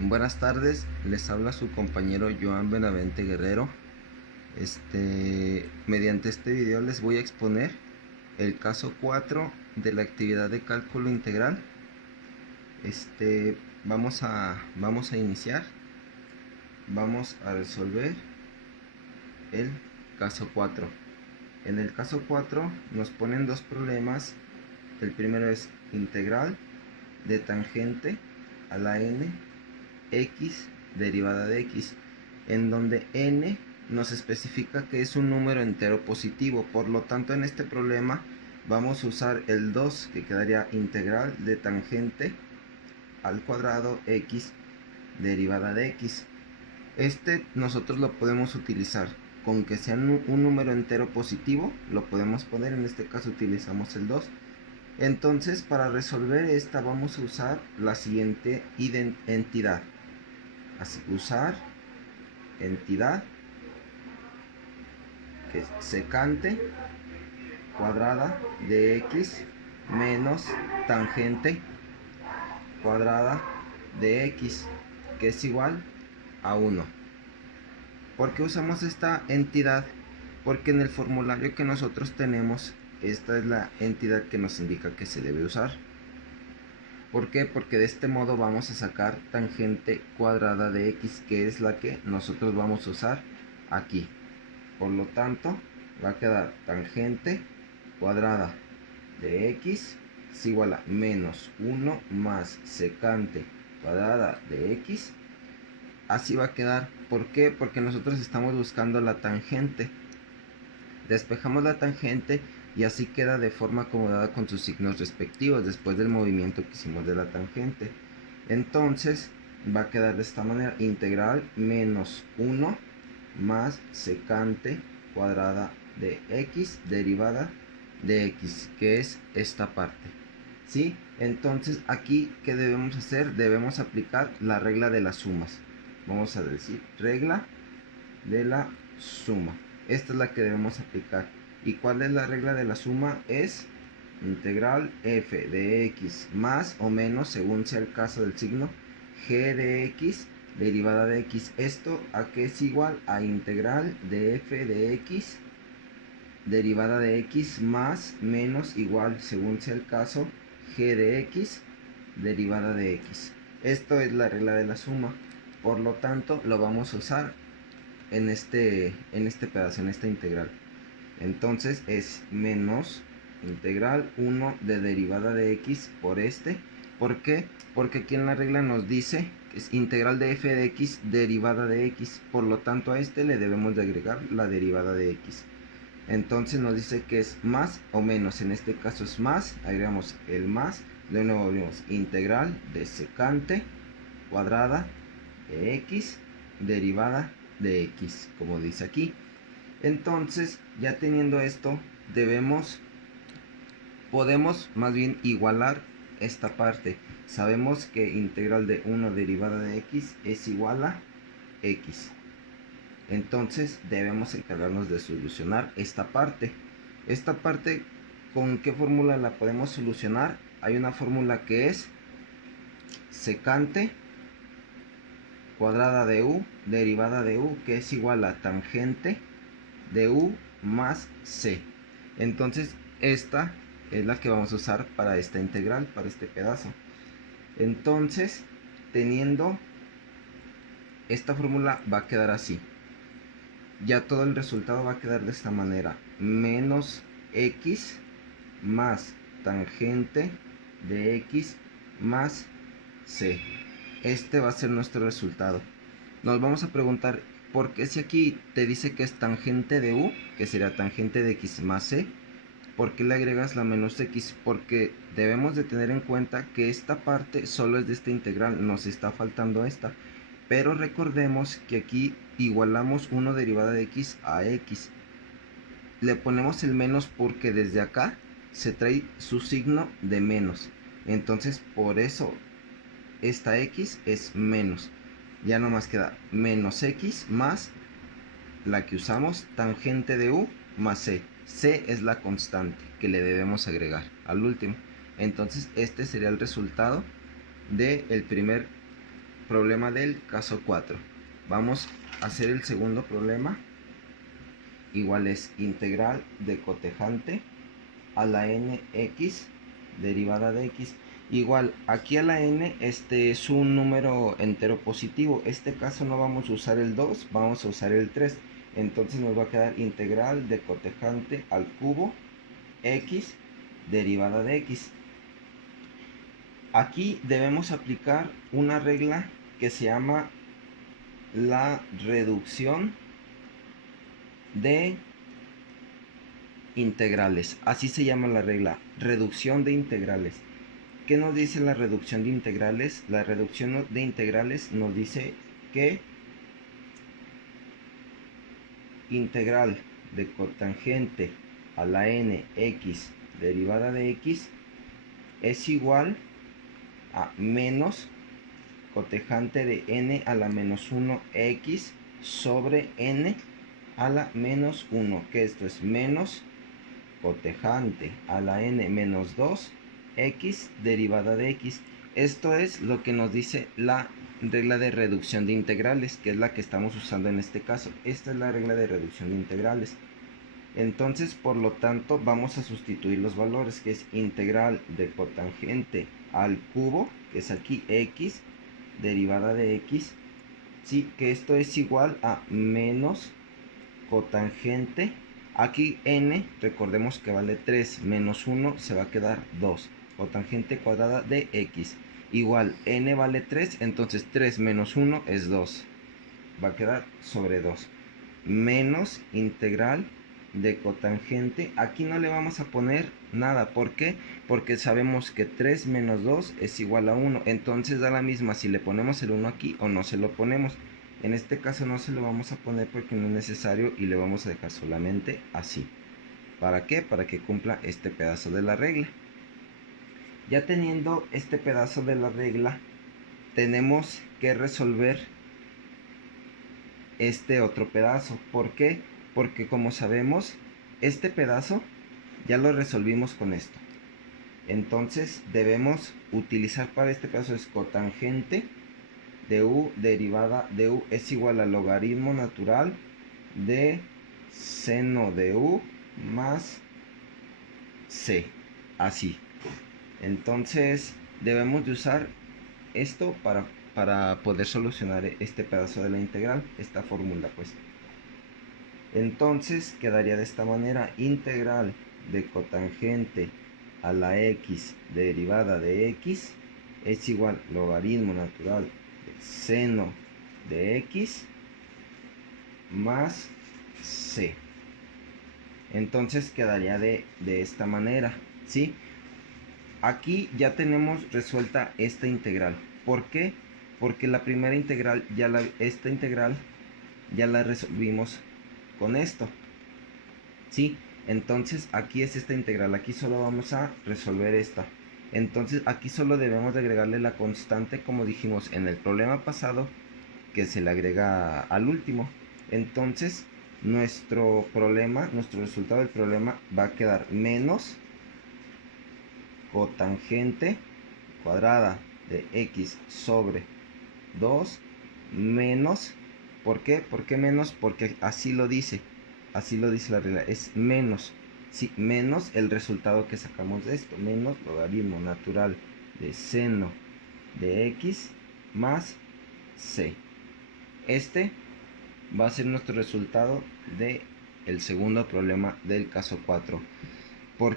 Buenas tardes, les habla su compañero Joan Benavente Guerrero. Mediante este video les voy a exponer el caso 4 de la actividad de cálculo integral. Vamos a iniciar. Vamos a resolver el caso 4. En el caso 4 nos ponen dos problemas. El primero es integral de tangente a la n x derivada de x, en donde n nos especifica que es un número entero positivo. Por lo tanto, en este problema vamos a usar el 2, que quedaría integral de tangente al cuadrado x derivada de x. Nosotros lo podemos utilizar con que sea un número entero positivo, lo podemos poner. En este caso utilizamos el 2. Entonces, para resolver esta vamos a usar la siguiente entidad. Así, usar entidad que es secante cuadrada de x menos tangente cuadrada de x, que es igual a 1. ¿Por qué usamos esta entidad? Porque en el formulario que nosotros tenemos, esta es la entidad que nos indica que se debe usar. ¿Por qué? Porque de este modo vamos a sacar tangente cuadrada de x, que es la que nosotros vamos a usar aquí. Por lo tanto, va a quedar tangente cuadrada de x es igual a menos 1 más secante cuadrada de x. Así va a quedar. ¿Por qué? Porque nosotros estamos buscando la tangente. Despejamos la tangente y así queda de forma acomodada con sus signos respectivos después del movimiento que hicimos de la tangente. Entonces va a quedar de esta manera: integral menos 1 más secante cuadrada de x derivada de x, que es esta parte. ¿Sí? Entonces aquí, ¿qué debemos hacer? Debemos aplicar la regla de las sumas. Vamos a decir regla de la suma. Esta es la que debemos aplicar. ¿Y cuál es la regla de la suma? Es integral f de x más o menos, según sea el caso del signo, g de x derivada de x. ¿Esto a qué es igual? A integral de f de x derivada de x más menos igual, según sea el caso, g de x derivada de x. Esto es la regla de la suma. Por lo tanto, lo vamos a usar en este pedazo, en esta integral. Entonces es menos integral 1 de derivada de x por este. ¿Por qué? Porque aquí en la regla nos dice que es integral de f de x derivada de x. Por lo tanto, a este le debemos de agregar la derivada de x. Entonces nos dice que es más o menos. En este caso es más, agregamos el más. De nuevo vemos integral de secante cuadrada de x derivada de x, como dice aquí. Entonces, ya teniendo esto, podemos más bien igualar esta parte. Sabemos que integral de 1 derivada de x es igual a x. Entonces debemos encargarnos de solucionar esta parte. Esta parte, ¿con qué fórmula la podemos solucionar? Hay una fórmula que es secante cuadrada de u derivada de u, que es igual a tangente de u más c. Entonces esta es la que vamos a usar para esta integral, para este pedazo. Entonces, teniendo esta fórmula, va a quedar así. Ya todo el resultado va a quedar de esta manera: menos x más tangente de x más c. Este va a ser nuestro resultado. Nos vamos a preguntar, ¿por qué si aquí te dice que es tangente de u, que sería tangente de x más c, por qué le agregas la menos x? Porque debemos de tener en cuenta que esta parte solo es de esta integral, nos está faltando esta. Pero recordemos que aquí igualamos 1 derivada de x a x. Le ponemos el menos porque desde acá se trae su signo de menos. Entonces por eso esta x es menos. Ya nomás queda menos x más la que usamos, tangente de u más c. C es la constante que le debemos agregar al último. Entonces este sería el resultado del primer problema del caso 4. Vamos a hacer el segundo problema. Igual es integral de cotejante a la nx derivada de x. Igual aquí a la n es un número entero positivo. Este caso no vamos a usar el 2, vamos a usar el 3. Entonces nos va a quedar integral de cotejante al cubo x derivada de x. Aquí debemos aplicar una regla que se llama la reducción de integrales. Así se llama la regla, reducción de integrales. ¿Qué nos dice la reducción de integrales? La reducción de integrales nos dice que integral de cotangente a la nx derivada de x es igual a menos cotejante de n a la menos 1 x sobre n a la menos 1, que esto es menos cotejante a la n menos 2 x derivada de x. Esto es lo que nos dice la regla de reducción de integrales, que es la que estamos usando en este caso. Esta es la regla de reducción de integrales. Entonces, por lo tanto, vamos a sustituir los valores, que es integral de cotangente al cubo, que es aquí x derivada de x, sí, que esto es igual a menos cotangente. Aquí n, recordemos que vale 3, menos 1 se va a quedar 2. Cotangente cuadrada de x. Igual, n vale 3, entonces 3 menos 1 es 2. Va a quedar sobre 2. Menos integral de cotangente. Aquí no le vamos a poner nada. ¿Por qué? Porque sabemos que 3 menos 2 es igual a 1. Entonces da la misma si le ponemos el 1 aquí o no se lo ponemos. En este caso no se lo vamos a poner porque no es necesario y le vamos a dejar solamente así. ¿Para qué? Para que cumpla este pedazo de la regla. Ya teniendo este pedazo de la regla, tenemos que resolver este otro pedazo. ¿Por qué? Porque como sabemos, este pedazo ya lo resolvimos con esto. Entonces debemos utilizar para este pedazo es cotangente de u derivada de u es igual al logaritmo natural de seno de u más c. Así. Entonces debemos de usar esto para poder solucionar este pedazo de la integral, esta fórmula pues. Entonces quedaría de esta manera: integral de cotangente a la x derivada de x es igual logaritmo natural de seno de x más c. Entonces quedaría de esta manera, ¿sí? Aquí ya tenemos resuelta esta integral. ¿Por qué? Porque la primera integral, esta integral ya la resolvimos con esto, ¿sí? Entonces aquí es esta integral, aquí solo vamos a resolver esta. Entonces aquí solo debemos de agregarle la constante, como dijimos en el problema pasado, que se le agrega al último. Entonces nuestro resultado del problema va a quedar menos cotangente cuadrada de x sobre 2 menos, ¿por qué? ¿Por qué menos? Porque así lo dice la regla, es menos, sí, menos el resultado que sacamos de esto, menos logaritmo natural de seno de x más c. Este va a ser nuestro resultado de el segundo problema del caso 4. ¿Por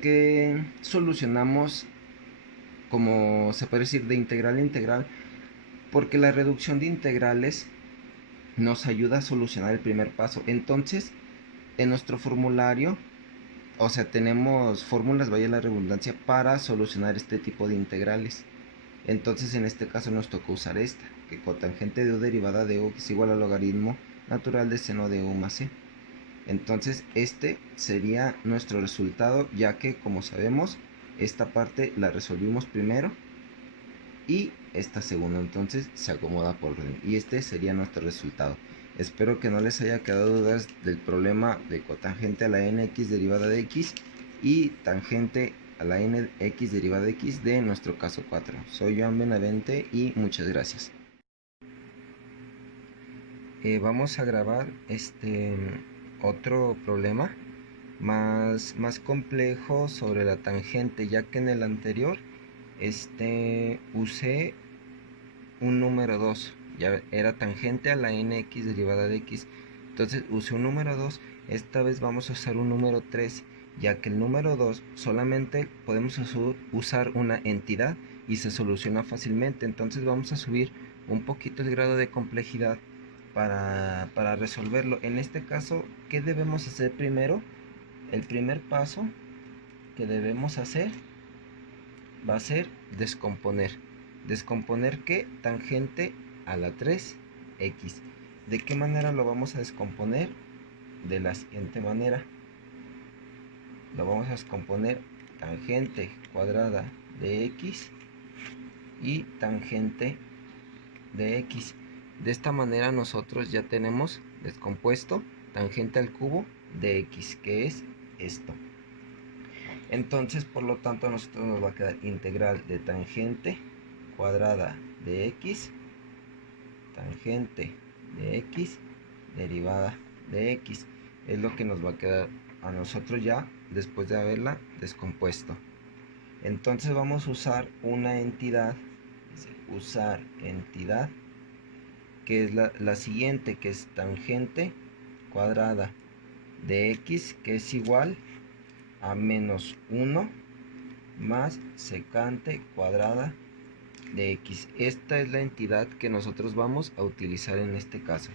qué solucionamos, como se puede decir, de integral a integral? Porque la reducción de integrales nos ayuda a solucionar el primer paso. Entonces, en nuestro formulario, o sea, tenemos fórmulas, vaya la redundancia, para solucionar este tipo de integrales. Entonces, en este caso nos tocó usar esta, que cotangente de u derivada de u es igual al logaritmo natural de seno de u más c. Entonces, este sería nuestro resultado, ya que, como sabemos, esta parte la resolvimos primero y esta segunda, entonces se acomoda por orden, y este sería nuestro resultado. Espero que no les haya quedado dudas del problema de cotangente a la nx derivada de x y tangente a la nx derivada de x de nuestro caso 4. Soy Joan Benavente y muchas gracias. Vamos a grabar otro problema más complejo sobre la tangente, ya que en el anterior usé un número 2, ya era tangente a la nx derivada de x, entonces usé un número 2. Esta vez vamos a usar un número 3, ya que el número 2 solamente podemos usar una entidad y se soluciona fácilmente. Entonces vamos a subir un poquito el grado de complejidad para resolverlo. En este caso, ¿qué debemos hacer primero? El primer paso que debemos hacer va a ser descomponer. ¿Descomponer qué? Tangente a la 3x. ¿De qué manera lo vamos a descomponer? De la siguiente manera. Lo vamos a descomponer tangente cuadrada de x y tangente de x. De esta manera nosotros ya tenemos descompuesto tangente al cubo de x, que es esto. Entonces, por lo tanto, a nosotros nos va a quedar integral de tangente cuadrada de x, tangente de x, derivada de x. Es lo que nos va a quedar a nosotros ya después de haberla descompuesto. Entonces vamos a usar una entidad, usar entidad, que es la siguiente, que es tangente cuadrada de x, que es igual a menos 1 más secante cuadrada de x. Esta es la entidad que nosotros vamos a utilizar en este caso.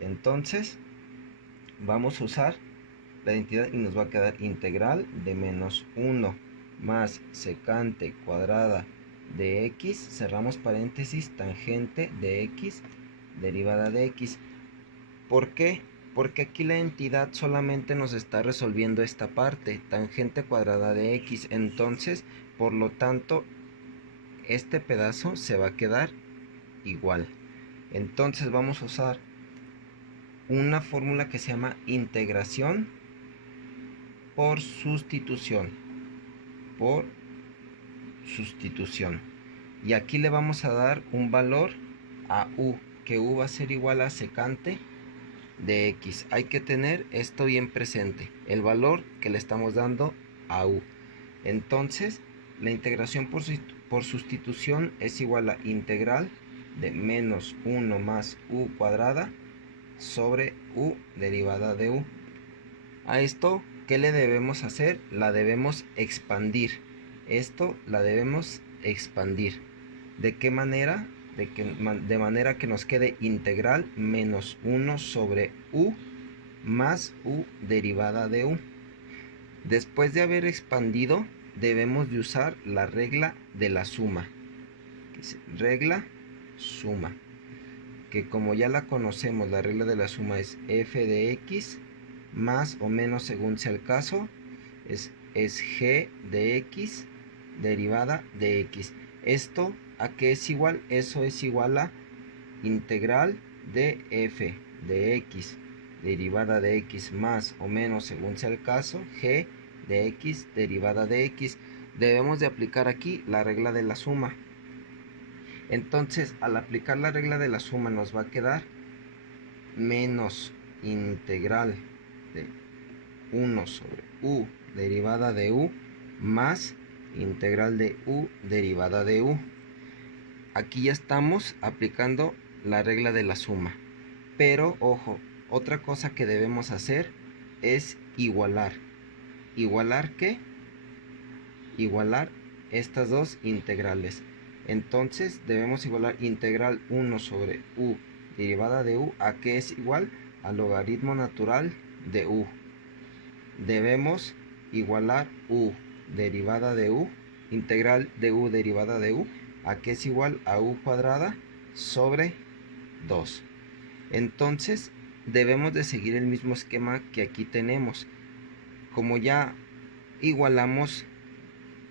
Entonces vamos a usar la entidad y nos va a quedar integral de menos 1 más secante cuadrada de x, cerramos paréntesis, tangente de x, derivada de x. ¿Por qué? Porque aquí la entidad solamente nos está resolviendo esta parte, tangente cuadrada de x. Entonces, por lo tanto, este pedazo se va a quedar igual. Entonces vamos a usar una fórmula que se llama integración por sustitución. Y aquí le vamos a dar un valor a u, que u va a ser igual a secante de x. Hay que tener esto bien presente, el valor que le estamos dando a u. Entonces la integración por sustitución es igual a integral de menos 1 más u cuadrada sobre u derivada de u. A esto, ¿qué le debemos hacer? La debemos expandir. Esto la debemos expandir. ¿De qué manera? De manera que nos quede integral menos 1 sobre u más u derivada de u. Después de haber expandido, debemos de usar la regla de la suma. Regla suma. Que como ya la conocemos, la regla de la suma es f de x más o menos según sea el caso, es g de x derivada de x. ¿Esto a qué es igual? Eso es igual a integral de f de x derivada de x más o menos según sea el caso, g de x derivada de x. Debemos de aplicar aquí la regla de la suma. Entonces, al aplicar la regla de la suma nos va a quedar menos integral de 1 sobre u derivada de u más integral de u derivada de u. Aquí ya estamos aplicando la regla de la suma. Pero, ojo, otra cosa que debemos hacer es igualar. ¿Igualar qué? Igualar estas dos integrales. Entonces debemos igualar integral 1 sobre u derivada de u a que es igual al logaritmo natural de u. Debemos igualar u derivada de u, integral de u derivada de u, a que es igual a u cuadrada sobre 2. Entonces debemos de seguir el mismo esquema que aquí tenemos. Como ya igualamos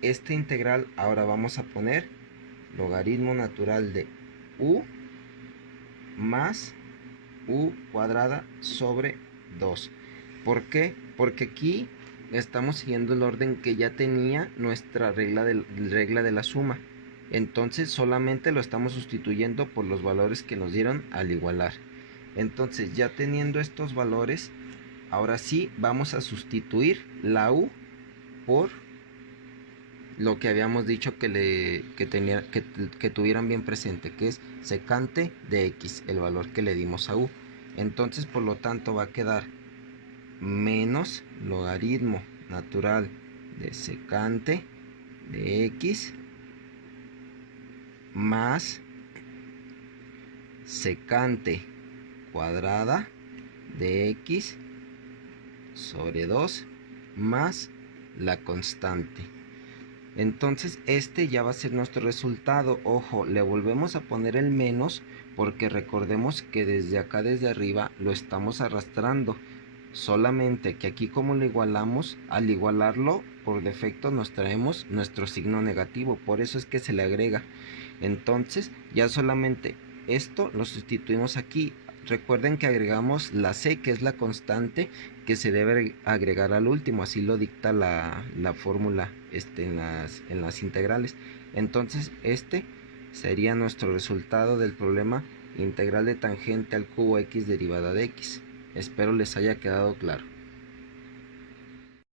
esta integral, ahora vamos a poner logaritmo natural de u más u cuadrada sobre 2. ¿Por qué? Porque aquí estamos siguiendo el orden que ya tenía nuestra regla de la suma. Entonces solamente lo estamos sustituyendo por los valores que nos dieron al igualar. Entonces, ya teniendo estos valores, ahora sí vamos a sustituir la u por lo que habíamos dicho que tuvieran bien presente, que es secante de x, el valor que le dimos a u. Entonces, por lo tanto, va a quedar menos logaritmo natural de secante de x más secante cuadrada de x sobre 2 más la constante. Entonces este ya va a ser nuestro resultado. Ojo, le volvemos a poner el menos porque recordemos que desde acá, desde arriba, lo estamos arrastrando. Solamente que aquí, como lo igualamos, al igualarlo por defecto nos traemos nuestro signo negativo, por eso es que se le agrega. Entonces ya solamente esto lo sustituimos aquí. Recuerden que agregamos la c, que es la constante que se debe agregar al último, así lo dicta la fórmula en las integrales. Entonces este sería nuestro resultado del problema integral de tangente al cubo x derivada de x. Espero les haya quedado claro.